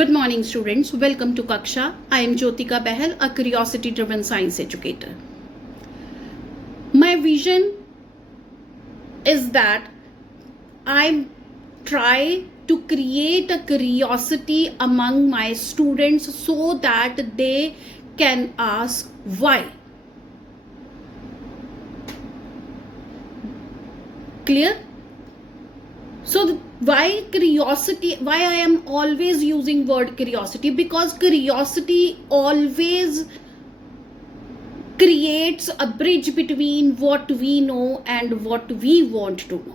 Good morning, students. Welcome to Kaksha. I am Jyotika Bahal, a curiosity-driven science educator. My vision is that I try to create a curiosity among my students so that they can ask why. Clear? So why curiosity? Why I am always using word curiosity? Because curiosity always creates a bridge between what we know and what we want to know.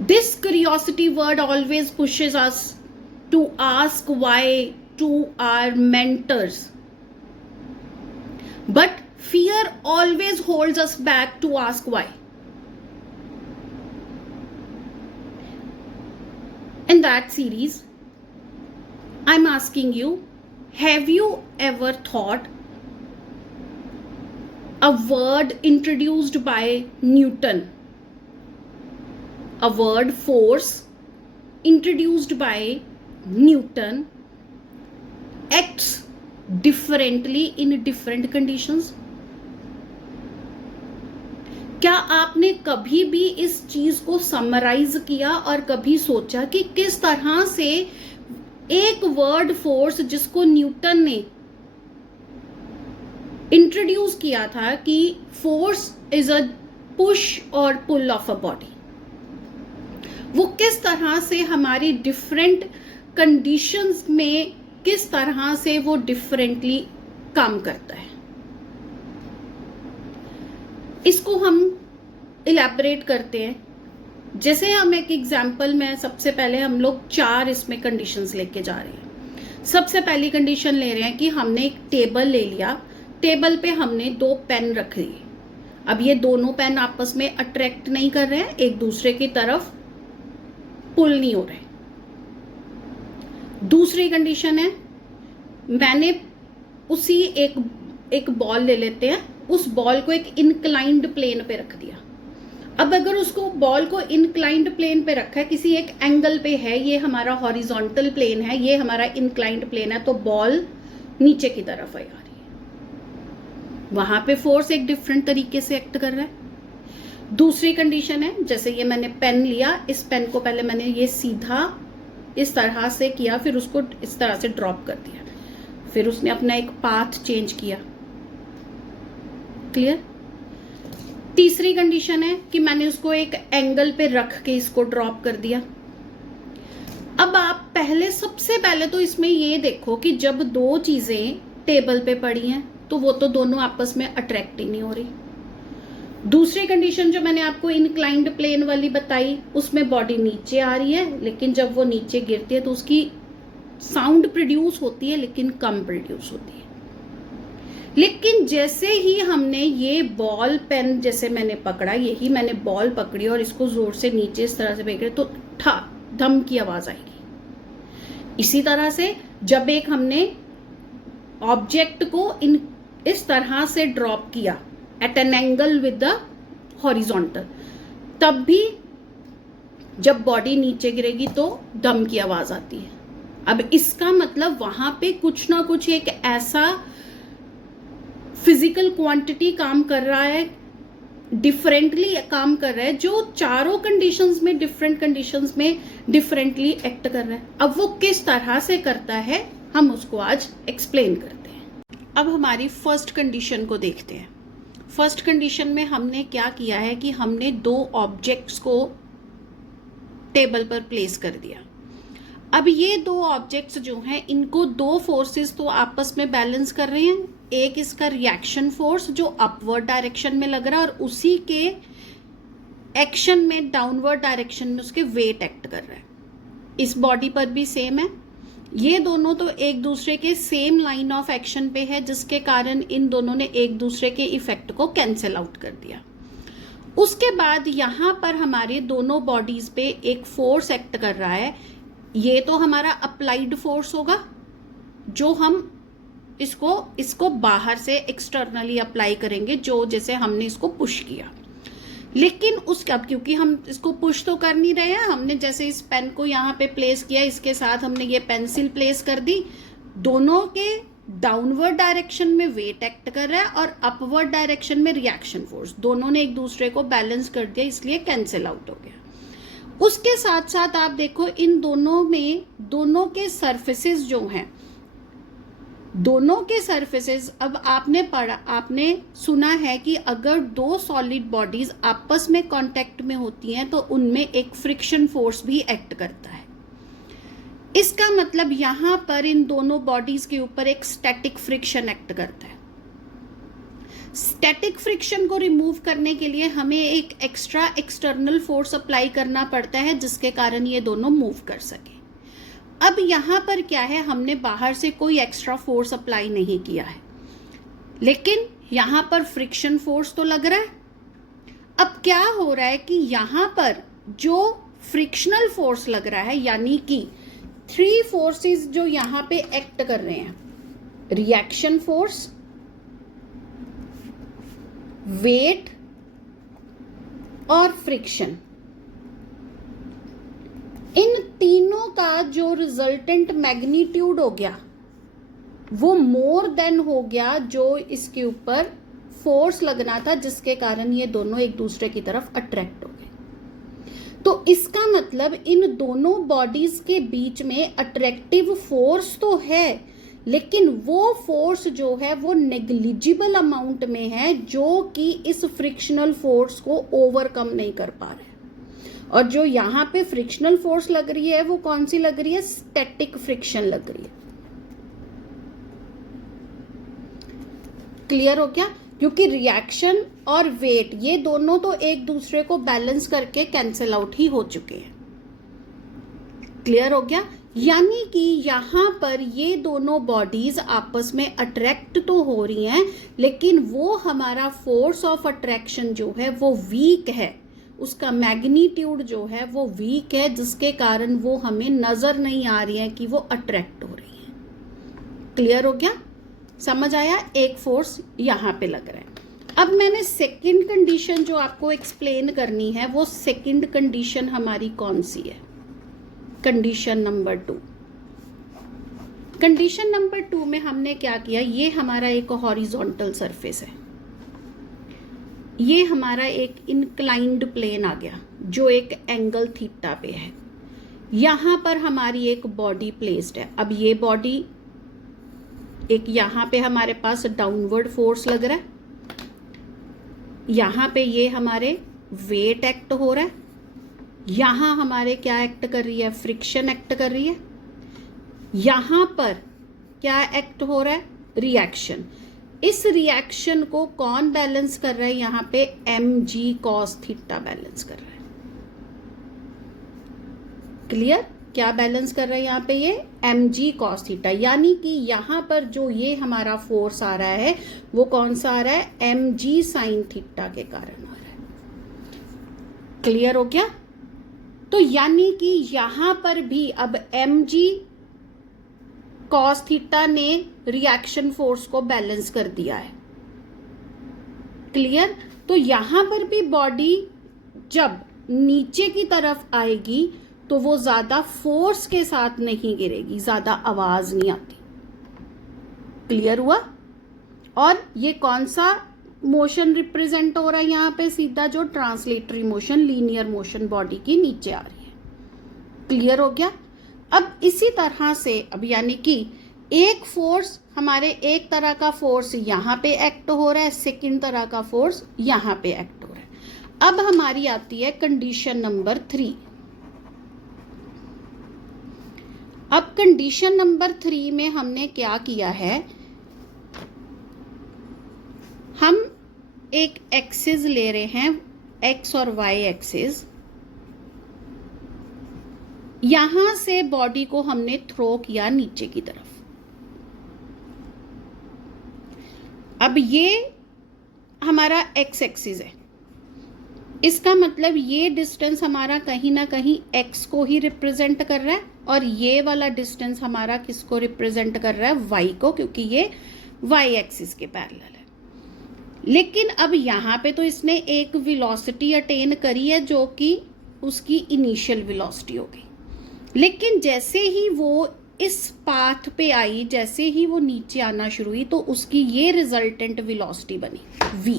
This curiosity word always pushes us to ask why to our mentors. But fear always holds us back to ask why. In that series, I'm asking you, have you ever thought a word introduced by Newton, a word force introduced by Newton, acts differently in different conditions? क्या आपने कभी भी इस चीज को summarise किया और कभी सोचा कि किस तरह से एक वर्ड फोर्स जिसको न्यूटन ने इंट्रोड्यूस किया था कि फोर्स इज अ पुश और पुल ऑफ अ बॉडी, वो किस तरह से हमारी डिफरेंट कंडीशंस में किस तरह से वो डिफरेंटली काम करता है? इसको हम इलैबोरेट करते हैं। जैसे हम एक एग्जाम्पल में सबसे पहले हम लोग 4 इसमें कंडीशंस लेके जा रहे हैं। सबसे पहली कंडीशन ले रहे हैं कि हमने एक टेबल ले लिया, टेबल पे हमने 2 पेन रख लिए। अब ये दोनों पेन आपस में अट्रैक्ट नहीं कर रहे हैं, एक दूसरे की तरफ पुल नहीं हो रहे। दूसरी कंडीशन है, मैंने उसी एक बॉल ले लेते हैं, उस बॉल को एक इंक्लाइंड प्लेन पे रख दिया। अब अगर उसको बॉल को इंक्लाइंड प्लेन पे रखा है, किसी एक एंगल पे है, ये हमारा हॉरिजॉन्टल प्लेन है, ये हमारा इंक्लाइंड प्लेन है, तो बॉल नीचे की तरफ आ रही है। वहां पे फोर्स एक डिफरेंट तरीके से एक्ट कर रहा है। दूसरी कंडीशन है, जैसे ये मैंने पेन लिया, इस पेन को पहले मैंने ये सीधा इस तरह से किया, फिर उसको इस तरह से ड्रॉप कर दिया, फिर उसने अपना एक पाथ चेंज किया। क्लियर? तीसरी कंडीशन है कि मैंने उसको एक एंगल पे रख के इसको ड्रॉप कर दिया। अब आप सबसे पहले तो इसमें ये देखो कि जब 2 चीजें टेबल पे पड़ी हैं तो वो तो दोनों आपस में अट्रैक्ट ही नहीं हो रही। दूसरी कंडीशन जो मैंने आपको इंक्लाइंड प्लेन वाली बताई, उसमें बॉडी नीचे आ रही है, लेकिन जब वो नीचे गिरती है तो उसकी साउंड प्रोड्यूस होती है लेकिन कम प्रोड्यूस होती है। लेकिन जैसे ही हमने ये बॉल पेन, जैसे मैंने पकड़ा, यही मैंने बॉल पकड़ी और इसको जोर से नीचे इस तरह से फेंक तो ठा धम की आवाज आएगी। इसी तरह से जब एक हमने ऑब्जेक्ट को इस तरह से ड्रॉप किया at an angle with the horizontal, तब भी जब बॉडी नीचे गिरेगी तो धम की आवाज आती है। अब इसका मतलब वहां पे कुछ ना कुछ एक ऐसा फिजिकल क्वांटिटी काम कर रहा है, डिफरेंटली काम कर रहा है, जो चारों कंडीशंस में, डिफरेंट कंडीशंस में डिफरेंटली एक्ट कर रहा है। अब वो किस तरह से करता है, हम उसको आज एक्सप्लेन करते हैं। अब हमारी फर्स्ट कंडीशन को देखते हैं। फर्स्ट कंडीशन में हमने क्या किया है कि हमने 2 ऑब्जेक्ट्स को टेबल पर प्लेस कर दिया। अब ये 2 ऑब्जेक्ट्स जो हैं, इनको 2 फोर्सेस तो आपस में बैलेंस कर रहे हैं। एक इसका रिएक्शन फोर्स जो अपवर्ड डायरेक्शन में लग रहा है और उसी के एक्शन में डाउनवर्ड डायरेक्शन में उसके वेट एक्ट कर रहा है। इस बॉडी पर भी सेम है। ये दोनों तो एक दूसरे के सेम लाइन ऑफ एक्शन पे है, जिसके कारण इन दोनों ने एक दूसरे के इफेक्ट को कैंसिल आउट कर दिया। उसके बाद यहाँ पर हमारे दोनों बॉडीज पे एक फोर्स एक्ट कर रहा है। ये तो हमारा अप्लाइड फोर्स होगा, जो हम इसको बाहर से एक्सटर्नली अप्लाई करेंगे, जो जैसे हमने इसको पुश किया। लेकिन उसके अब क्योंकि हम इसको पुश तो कर नहीं रहे हैं, हमने जैसे इस पेन को यहाँ पे प्लेस किया, इसके साथ हमने ये पेंसिल प्लेस कर दी, दोनों के डाउनवर्ड डायरेक्शन में वेट एक्ट कर रहा है और अपवर्ड डायरेक्शन में रिएक्शन फोर्स, दोनों ने एक दूसरे को बैलेंस कर दिया, इसलिए कैंसिल आउट हो गया। उसके साथ साथ आप देखो इन दोनों में दोनों के सरफेसेस जो हैं, दोनों के सरफेसेस, अब आपने सुना है कि अगर दो सॉलिड बॉडीज आपस में कांटेक्ट में होती हैं तो उनमें एक फ्रिक्शन फोर्स भी एक्ट करता है। इसका मतलब यहां पर इन दोनों बॉडीज के ऊपर एक स्टैटिक फ्रिक्शन एक्ट करता है। स्टैटिक फ्रिक्शन को रिमूव करने के लिए हमें एक एक्स्ट्रा एक्सटर्नल फोर्स अप्लाई करना पड़ता है जिसके कारण ये दोनों मूव कर सके। अब यहां पर क्या है, हमने बाहर से कोई एक्स्ट्रा फोर्स अप्लाई नहीं किया है, लेकिन यहां पर फ्रिक्शन फोर्स तो लग रहा है। अब क्या हो रहा है कि यहां पर जो फ्रिक्शनल फोर्स लग रहा है, यानी कि 3 फोर्सेस जो यहां पे एक्ट कर रहे हैं, रिएक्शन फोर्स, वेट और फ्रिक्शन, इन तीनों का जो रिजल्टेंट मैग्नीट्यूड हो गया वो मोर देन हो गया जो इसके ऊपर फोर्स लगना था, जिसके कारण ये दोनों एक दूसरे की तरफ अट्रैक्ट हो गए। तो इसका मतलब इन दोनों बॉडीज के बीच में अट्रैक्टिव फोर्स तो है, लेकिन वो फोर्स जो है वो नेग्लिजिबल अमाउंट में है, जो कि इस फ्रिक्शनल फोर्स को ओवरकम नहीं कर पा रहे। और जो यहां पे फ्रिक्शनल फोर्स लग रही है वो कौन सी लग रही है, स्टैटिक फ्रिक्शन लग रही है। क्लियर हो गया? क्योंकि रिएक्शन और वेट ये दोनों तो एक दूसरे को बैलेंस करके कैंसिल आउट ही हो चुके हैं। क्लियर हो गया? यानी कि यहां पर ये दोनों बॉडीज आपस में अट्रैक्ट तो हो रही हैं, लेकिन वो हमारा फोर्स ऑफ अट्रैक्शन जो है वो वीक है, उसका मैग्नीट्यूड जो है वो वीक है, जिसके कारण वो हमें नजर नहीं आ रही है कि वो अट्रैक्ट हो रही है। क्लियर हो गया? समझ आया? एक फोर्स यहां पे लग रहा है। अब मैंने सेकंड कंडीशन जो आपको एक्सप्लेन करनी है, वो सेकंड कंडीशन हमारी कौन सी है? Condition number 2। कंडीशन नंबर 2 में हमने क्या किया, ये हमारा एक हॉरिजॉन्टल सरफेस है, ये हमारा एक इंक्लाइंड प्लेन आ गया जो एक एंगल थीटा पे है। यहां पर हमारी एक बॉडी प्लेस्ड है। अब ये बॉडी एक, यहां पे हमारे पास डाउनवर्ड फोर्स लग रहा है, यहां पे ये हमारे वेट एक्ट हो रहा है, यहां हमारे क्या एक्ट कर रही है, फ्रिक्शन एक्ट कर रही है, यहां पर क्या एक्ट हो रहा है, रिएक्शन। इस रिएक्शन को कौन बैलेंस कर रहा है, यहां पे mg cos थीटा बैलेंस कर रहा है। क्लियर? क्या बैलेंस कर रहा है यहाँ पे, ये mg cos थीटा, यानी कि यहां पर जो ये हमारा फोर्स आ रहा है वो कौन सा आ रहा है, mg sin थीटा के कारण आ रहा है। क्लियर हो गया? तो यानी कि यहां पर भी अब mg cos थीटा ने रिएक्शन फोर्स को बैलेंस कर दिया है। क्लियर? तो यहां पर भी बॉडी जब नीचे की तरफ आएगी तो वो ज्यादा फोर्स के साथ नहीं गिरेगी, ज्यादा आवाज नहीं आती। क्लियर हुआ? और ये कौन सा मोशन रिप्रेजेंट हो रहा है यहां पे, सीधा जो translatory motion, linear motion body की नीचे आ रही है। क्लियर हो गया? अब इसी तरह से, अब यानी कि एक फोर्स हमारे, एक तरह का फोर्स यहां पे एक्ट हो रहा है, सेकंड तरह का फोर्स यहां पे एक्ट हो रहा है। अब हमारी आती है कंडीशन नंबर 3। अब कंडीशन नंबर 3 में हमने क्या किया है, हम एक एक्सिस ले रहे हैं, एक्स और वाई एक्सिस, यहां से बॉडी को हमने थ्रो किया नीचे की तरफ। अब ये हमारा एक्स एक्सिस है, इसका मतलब ये डिस्टेंस हमारा कहीं ना कहीं एक्स को ही रिप्रेजेंट कर रहा है, और ये वाला डिस्टेंस हमारा किसको रिप्रेजेंट कर रहा है, वाई को, क्योंकि ये वाई एक्सिस के पैरेलल है। लेकिन अब यहाँ पे तो इसने एक वेलोसिटी अटेन करी है जो कि उसकी इनिशियल वेलोसिटी हो गई, लेकिन जैसे ही वो इस पाथ पे आई, जैसे ही वो नीचे आना शुरू हुई, तो उसकी ये रिजल्टेंट वेलोसिटी बनी v।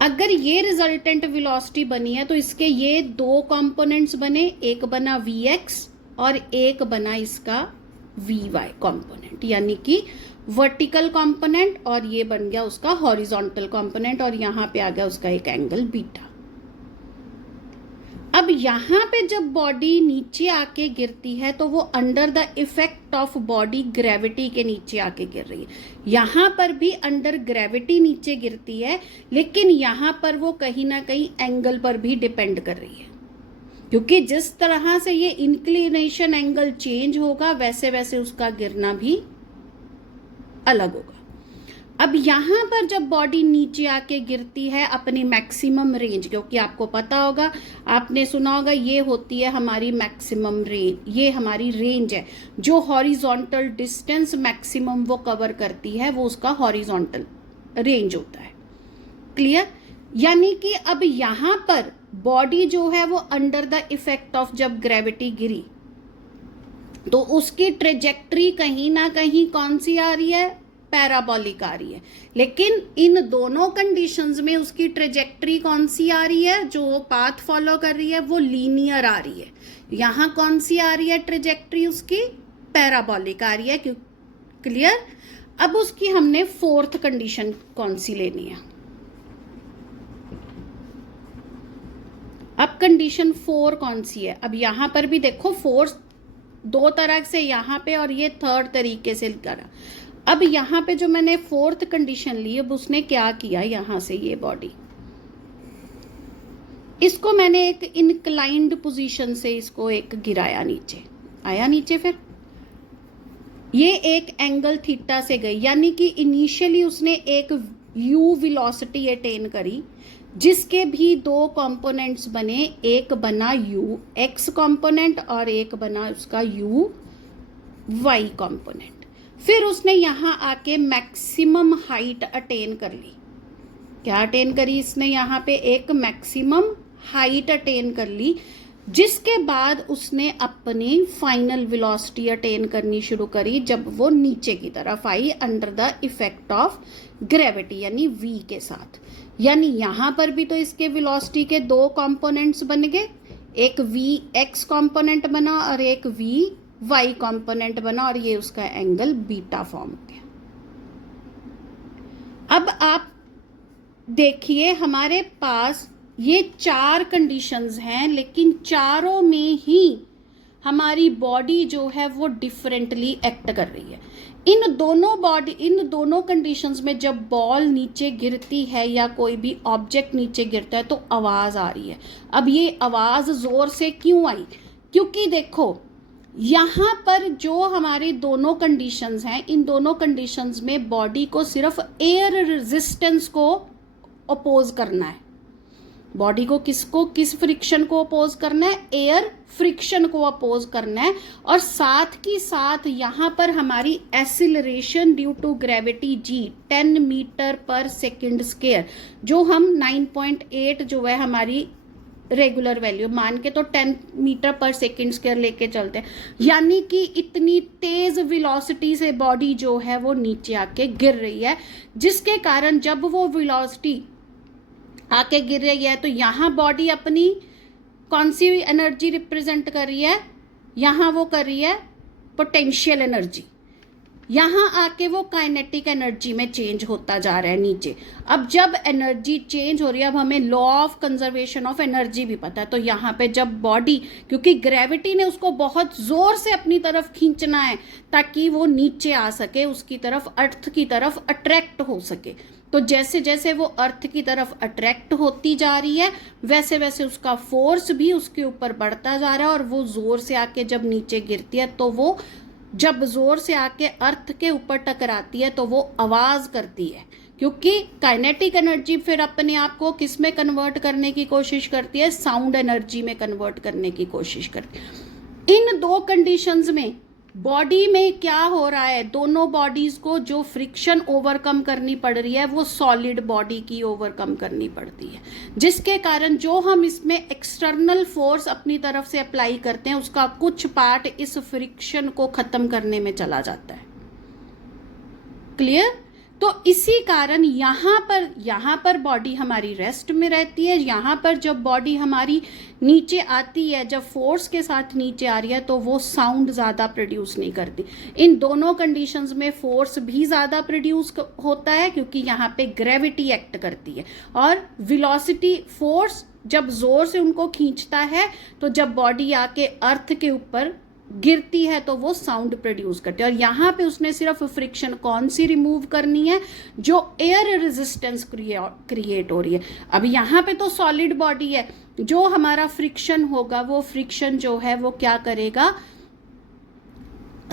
अगर ये रिजल्टेंट वेलोसिटी बनी है तो इसके ये दो कंपोनेंट्स बने, एक बना vx और एक बना इसका vy कंपोनेंट, यानी कि वर्टिकल कंपोनेंट, और ये बन गया उसका हॉरिजॉन्टल कंपोनेंट, और यहां पे आ गया उसका एक एंगल बीटा। अब यहां पे जब बॉडी नीचे आके गिरती है तो वो under the effect of body gravity के नीचे आके गिर रही है। यहां पर भी अंडर ग्रेविटी नीचे गिरती है, लेकिन यहां पर वो कहीं ना कहीं एंगल पर भी डिपेंड कर रही है, क्योंकि जिस तरह से ये इंक्लिनेशन एंगल चेंज होगा वैसे वैसे उसका गिरना भी अलग होगा। अब यहां पर जब बॉडी नीचे आके गिरती है अपनी मैक्सिमम रेंज, क्योंकि आपको पता होगा, आपने सुना होगा, ये होती है हमारी मैक्सिमम रेंज, ये हमारी रेंज है, जो हॉरिजॉन्टल डिस्टेंस मैक्सिमम वो कवर करती है वो उसका हॉरिजॉन्टल रेंज होता है। क्लियर? यानी कि अब यहां पर बॉडी जो है वो अंडर द इफेक्ट ऑफ जब ग्रेविटी गिरी तो उसकी ट्रेजेक्ट्री कहीं ना कहीं कौन सी आ रही है? पैराबोलिक आ रही है। लेकिन इन दोनों कंडीशंस में उसकी ट्रेजेक्ट्री कौन सी आ रही है? जो पाथ फॉलो कर रही है वो लीनियर आ रही है। यहां कौन सी आ रही है ट्रेजेक्ट्री? उसकी पैराबोलिक आ रही है। क्लियर? अब उसकी हमने फोर्थ कंडीशन कौन सी लेनी है? अब कंडीशन 4 कौन सी है? अब यहां पर भी देखो फोर्स दो तरह से यहां पे, और ये थर्ड तरीके से करा। अब यहां पे जो मैंने फोर्थ कंडीशन ली, अब उसने क्या किया, यहां से ये बॉडी, इसको मैंने एक इंक्लाइंड पोजीशन से इसको एक गिराया नीचे, आया नीचे, फिर ये एक एंगल थीटा से गई, यानी कि इनिशियली उसने एक u वेलोसिटी अटेन करी, जिसके भी दो कंपोनेंट्स बने, एक बना u x कंपोनेंट और एक बना उसका u y कंपोनेंट। फिर उसने यहां आके मैक्सिमम हाइट अटेन कर ली। क्या अटेन करी इसने? यहां पे एक मैक्सिमम हाइट अटेन कर ली, जिसके बाद उसने अपनी फाइनल वेलोसिटी अटेन करनी शुरू करी जब वो नीचे की तरफ आई under the effect of gravity, यानी v के साथ। यानी यहां पर भी तो इसके वेलोसिटी के दो कंपोनेंट्स बन गए, एक vx कंपोनेंट बना और एक vy कंपोनेंट बना, और ये उसका एंगल बीटा फॉर्म हो गया। अब आप देखिए हमारे पास ये 4 कंडीशंस हैं, लेकिन चारों में ही हमारी बॉडी जो है वो डिफरेंटली एक्ट कर रही है। इन दोनों कंडीशंस में जब बॉल नीचे गिरती है या कोई भी ऑब्जेक्ट नीचे गिरता है तो आवाज आ रही है। अब ये आवाज जोर से क्यों आई? क्योंकि देखो यहाँ पर जो हमारी दोनों कंडीशंस हैं, इन दोनों कंडीशंस में बॉडी को सिर्फ एयर रेजिस्टेंस को अपोज करना है। बॉडी को किस फ्रिक्शन को अपोज करना है? एयर फ्रिक्शन को अपोज करना है। और साथ की साथ यहाँ पर हमारी acceleration due to gravity g 10 metre per second square, जो हम 9.8 जो है हमारी रेगुलर वैल्यू मान के तो 10 मीटर पर सेकेंड स्क्वायर लेके चलते हैं, यानी कि इतनी तेज वेलोसिटी से बॉडी जो है वो नीचे आके गिर रही है, जिसके कारण जब वो वेलोसिटी आके गिर रही है तो यहाँ बॉडी अपनी कौन सी एनर्जी रिप्रेजेंट कर रही है? यहाँ वो कर रही है पोटेंशियल एनर्जी। यहाँ आके वो काइनेटिक एनर्जी में चेंज होता जा रहा है नीचे। अब जब एनर्जी चेंज हो रही है, अब हमें law of conservation of energy भी पता है, तो यहाँ पे जब बॉडी, क्योंकि ग्रेविटी ने उसको बहुत जोर से अपनी तरफ खींचना है ताकि वो नीचे आ सके, उसकी तरफ, अर्थ की तरफ अट्रैक्ट हो सके, तो जैसे जैसे वो अर्थ की तरफ अट्रैक्ट होती जा रही है वैसे वैसे उसका फोर्स भी उसके ऊपर बढ़ता जा रहा है, और वो जोर से आके जब नीचे गिरती है तो वो जब जोर से आके अर्थ के ऊपर टकराती है तो वो आवाज करती है, क्योंकि काइनेटिक एनर्जी फिर अपने आप को किस में कन्वर्ट करने की कोशिश करती है? साउंड एनर्जी में कन्वर्ट करने की कोशिश करती है। इन दो कंडीशंस में बॉडी में क्या हो रहा है, दोनों बॉडीज को जो फ्रिक्शन ओवरकम करनी पड़ रही है वो सॉलिड बॉडी की ओवरकम करनी पड़ती है, जिसके कारण जो हम इसमें एक्सटर्नल फोर्स अपनी तरफ से अप्लाई करते हैं उसका कुछ पार्ट इस फ्रिक्शन को खत्म करने में चला जाता है। क्लियर? तो इसी कारण यहाँ पर बॉडी हमारी रेस्ट में रहती है, यहाँ पर जब बॉडी हमारी नीचे आती है, जब फोर्स के साथ नीचे आ रही है तो वो साउंड ज़्यादा प्रोड्यूस नहीं करती। इन दोनों कंडीशंस में फोर्स भी ज़्यादा प्रोड्यूस होता है क्योंकि यहाँ पे ग्रेविटी एक्ट करती है, और वेलोसिटी फोर्स जब जोर से उनको खींचता है तो जब बॉडी आके अर्थ के ऊपर गिरती है तो वो साउंड प्रोड्यूस करती है। और यहाँ पे उसने सिर्फ फ्रिक्शन कौन सी रिमूव करनी है, जो एयर रेजिस्टेंस क्रिएट हो रही है। अब यहाँ पे तो सॉलिड बॉडी है, जो हमारा फ्रिक्शन होगा वो फ्रिक्शन जो है वो क्या करेगा,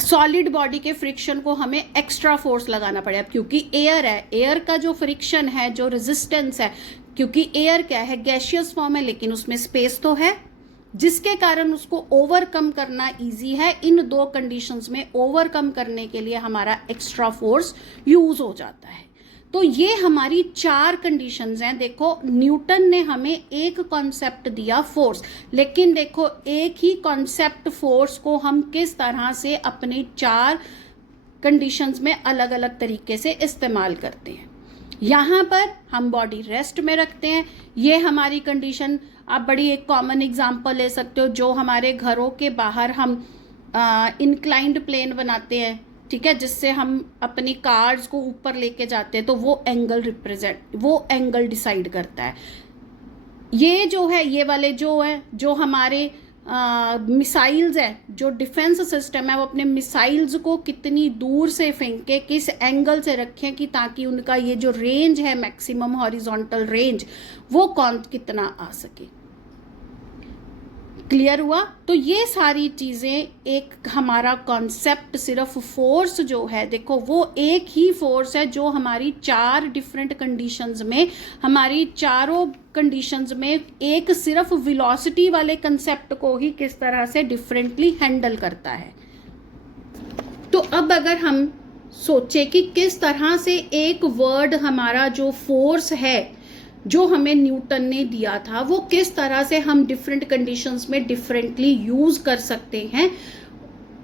सॉलिड बॉडी के फ्रिक्शन को हमें एक्स्ट्रा फोर्स लगाना पड़ेगा क्योंकि एयर है, एयर का जो फ्रिक्शन है, जो रेजिस्टेंस है, क्योंकि एयर क्या है, गैसियस फॉर्म है लेकिन उसमें स्पेस तो है, जिसके कारण उसको ओवरकम करना इजी है। इन दो कंडीशंस में ओवरकम करने के लिए हमारा एक्स्ट्रा फोर्स यूज हो जाता है। तो ये हमारी 4 कंडीशंस हैं। देखो न्यूटन ने हमें एक कॉन्सेप्ट दिया फोर्स, लेकिन देखो एक ही कॉन्सेप्ट फोर्स को हम किस तरह से अपने 4 कंडीशंस में अलग अलग तरीके से इस्तेमाल करते हैं। यहाँ पर हम बॉडी रेस्ट में रखते हैं, ये हमारी कंडीशन। आप बड़ी एक कॉमन एग्जांपल ले सकते हो, जो हमारे घरों के बाहर हम इंक्लाइंड प्लेन बनाते हैं, ठीक है, जिससे हम अपनी कार्स को ऊपर लेके जाते हैं, तो वो एंगल डिसाइड करता है। ये जो है, ये वाले जो है, जो हमारे मिसाइल्स है, जो डिफेंस सिस्टम है, वो अपने मिसाइल्स को कितनी दूर से फेंके, किस एंगल से रखें कि ताकि उनका ये जो रेंज है, मैक्सिमम हॉरिजॉन्टल रेंज, वो कितना आ सके। क्लियर हुआ? तो ये सारी चीज़ें, एक हमारा कॉन्सेप्ट, सिर्फ फोर्स जो है, देखो वो एक ही फोर्स है जो हमारी 4 डिफरेंट कंडीशंस में, हमारी चारों कंडीशंस में एक सिर्फ वेलोसिटी वाले कंसेप्ट को ही किस तरह से डिफरेंटली हैंडल करता है। तो अब अगर हम सोचे कि किस तरह से एक वर्ड, हमारा जो फोर्स है जो हमें न्यूटन ने दिया था, वो किस तरह से हम डिफरेंट कंडीशंस में डिफरेंटली यूज कर सकते हैं,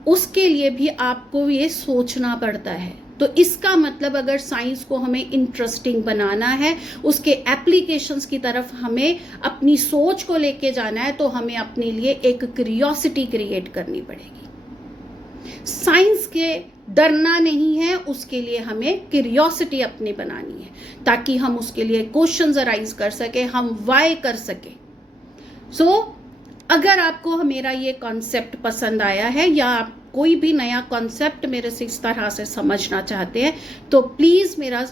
उसके लिए भी आपको ये सोचना पड़ता है। तो इसका मतलब अगर साइंस को हमें इंटरेस्टिंग बनाना है, उसके एप्लीकेशंस की तरफ हमें अपनी सोच को लेके जाना है, तो हमें अपने लिए एक क्यूरियोसिटी क्रिएट करनी पड़ेगी। साइंस के डरना नहीं है, उसके लिए हमें क्यूरियोसिटी अपनी बनानी है, ताकि हम उसके लिए क्वेश्चंस अराइज कर सके, हम वाई कर सके। सो अगर आपको मेरा ये कॉन्सेप्ट पसंद आया है, या आप कोई भी नया कॉन्सेप्ट मेरे से इस तरह से समझना चाहते हैं, तो प्लीज़ मेरा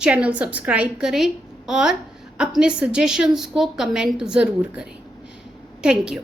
चैनल सब्सक्राइब करें और अपने सजेशंस को कमेंट ज़रूर करें। Thank you.